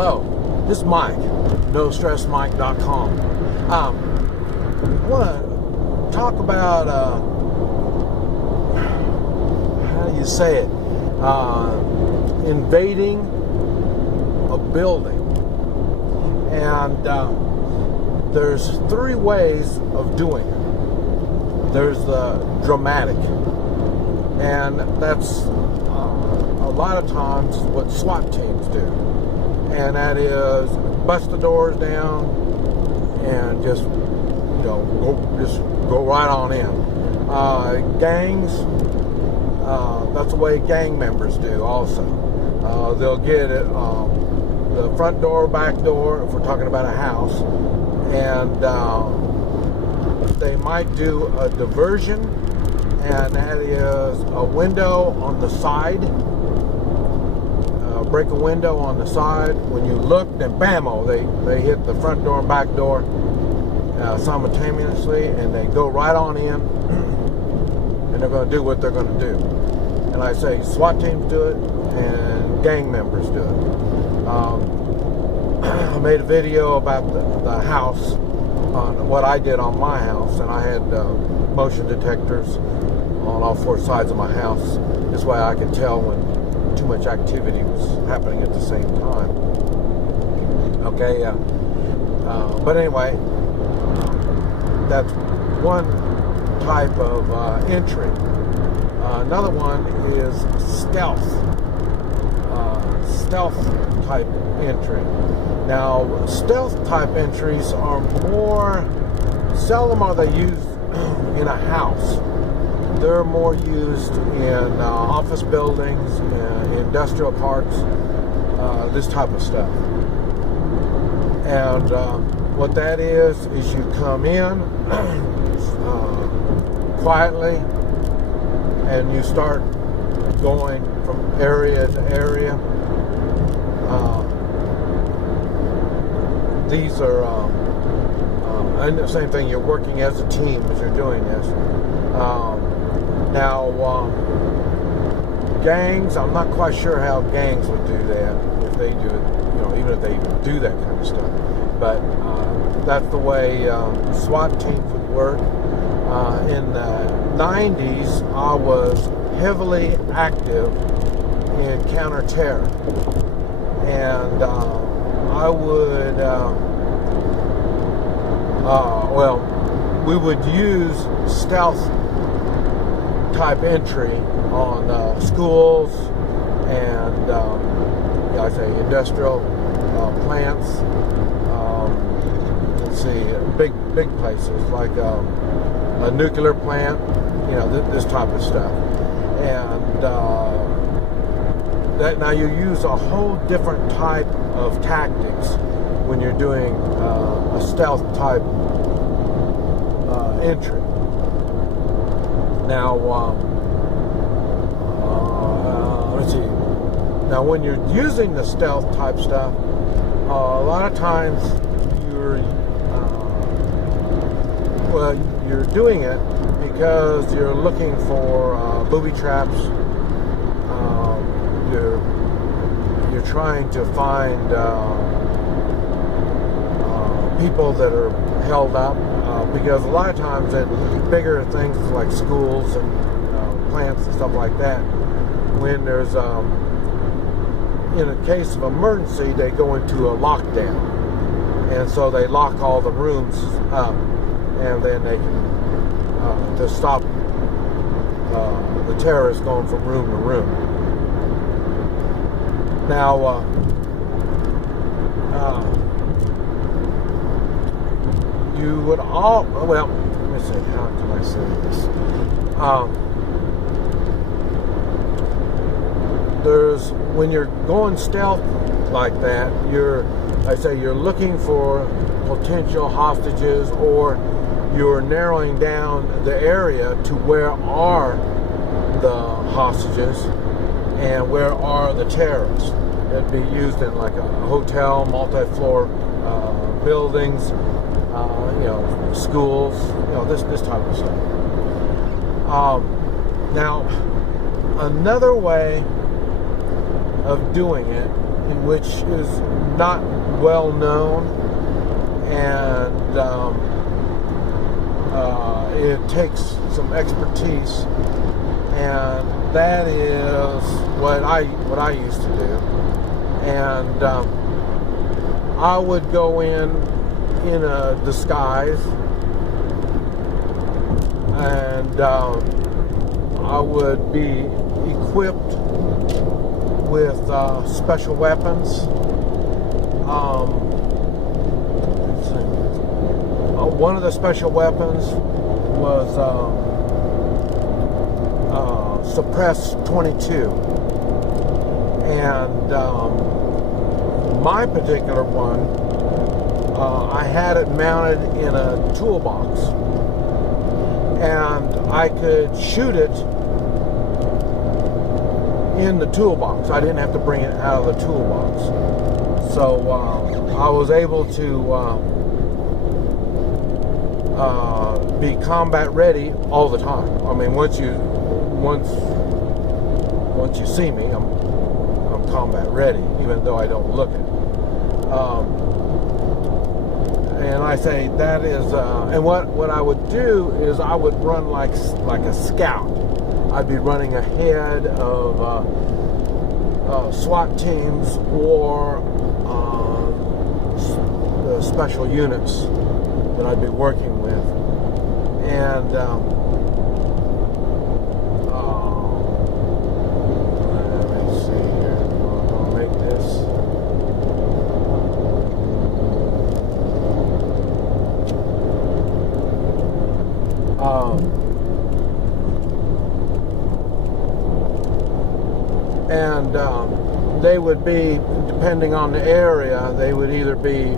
Hello, this is Mike, NoStressMike.com. I want to talk about, how do you say it, invading a building. And there's three ways of doing it. There's the dramatic, and that's a lot of times what SWAT teams do. And that is bust the doors down and just go right on in. Gangs, that's the way gang members do also. They'll get it the front door, back door, if we're talking about a house, and they might do a diversion, and that is a window on the side. Break a window on the side. When you look, then bam-o, they hit the front door and back door simultaneously, and they go right on in, and they're going to do what they're going to do. And like I say, SWAT teams do it, and gang members do it. I made a video about the house, on what I did on my house, and I had motion detectors on all four sides of my house. This way I could tell when too much activity was happening at the same time. Okay, but anyway, that's one type of entry. Another one is stealth type entry. Now, stealth type entries are more seldom are they used in a house. They're more used in office buildings, industrial parks, this type of stuff. And what that is you come in quietly, and you start going from area to area. These are, and the same thing, you're working as a team as you're doing this. Now, gangs, I'm not quite sure how gangs would do that, if they do it, even if they do that kind of stuff. But that's the way SWAT teams would work. In the 90s, I was heavily active in counter-terror. And I would, we would use stealth type entry on schools and, I say, industrial plants. Let's see, big places like a nuclear plant, this type of stuff. And that now you use a whole different type of tactics when you're doing a stealth type entry. Now, let's see. Now, when you're using the stealth type stuff, a lot of times you're doing it because you're looking for booby traps. You're trying to find people that are held up, because a lot of times at bigger things like schools and plants and stuff like that, when there's in a case of emergency, they go into a lockdown, and so they lock all the rooms up, and then they can to stop the terrorists going from room to room. Now, you would all, let me see, how can I say this? When you're going stealth like that, you're looking for potential hostages, or you're narrowing down the area to where are the hostages and where are the terrorists. It'd be used in like a hotel, multi-floor buildings, schools, this type of stuff. Now, another way of doing it in which is not well known, and it takes some expertise, and that is what I used to do. And I would go in a disguise, and I would be equipped with special weapons. One of the special weapons was Suppress 22, and my particular one, I had it mounted in a toolbox, and I could shoot it in the toolbox. I didn't have to bring it out of the toolbox. So I was able to be combat ready all the time. I mean, once you see me, I'm combat ready, even though I don't look it. And I say that is, and what I would do is I would run like a scout. I'd be running ahead of SWAT teams or the special units that I'd be working with. And let me see here. I'll make this. And they would be, depending on the area, they would either be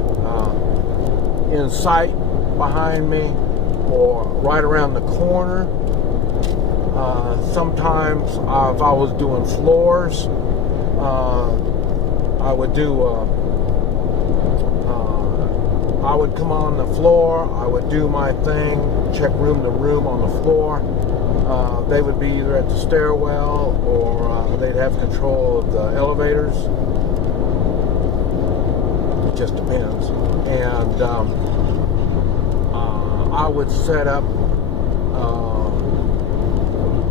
in sight behind me or right around the corner. Sometimes if I was doing floors, I would do I would come on the floor, I would do my thing, check room to room on the floor. They would be either at the stairwell or they'd have control of the elevators. It just depends. And I would set up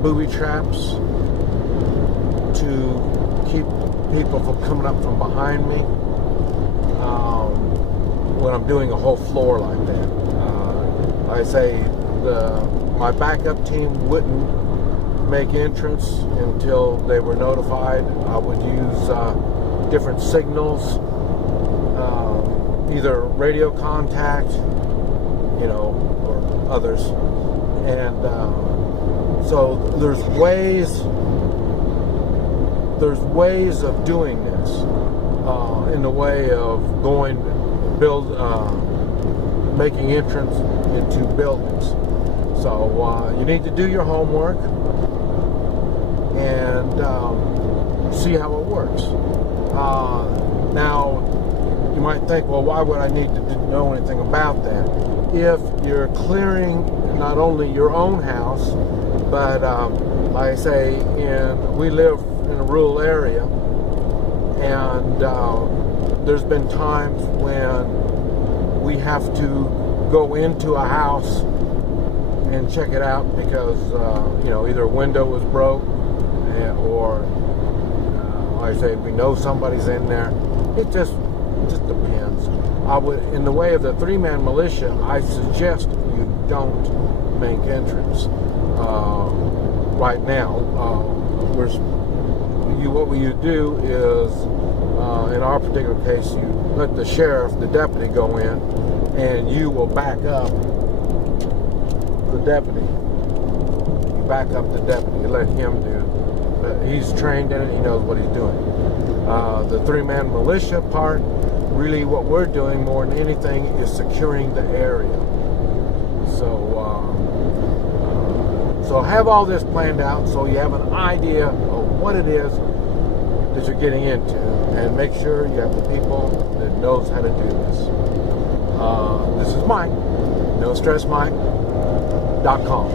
booby traps to keep people from coming up from behind me when I'm doing a whole floor like that. I say my backup team wouldn't make entrance until they were notified. I would use different signals, either radio contact, or others. And so there's ways of doing this in the way of making entrance into buildings. So you need to do your homework and see how it works. Now, you might think, well, why would I need to know anything about that? If you're clearing not only your own house, but like I say, we live in a rural area, and there's been times when we have to go into a house and check it out because either a window was broke or like I say, we know somebody's in there. It just depends. In the way of the three-man militia, I suggest you don't make entrance right now. What you do is, in our particular case, you let the sheriff, the deputy, go in, and you will back up the deputy. You back up the deputy. You let him do it. He's trained in it. He knows what he's doing. The three-man militia part, really what we're doing more than anything is securing the area. So have all this planned out so you have an idea of what it is that you're getting into, and make sure you have the people that knows how to do this. This is Mike, NoStressMike.com.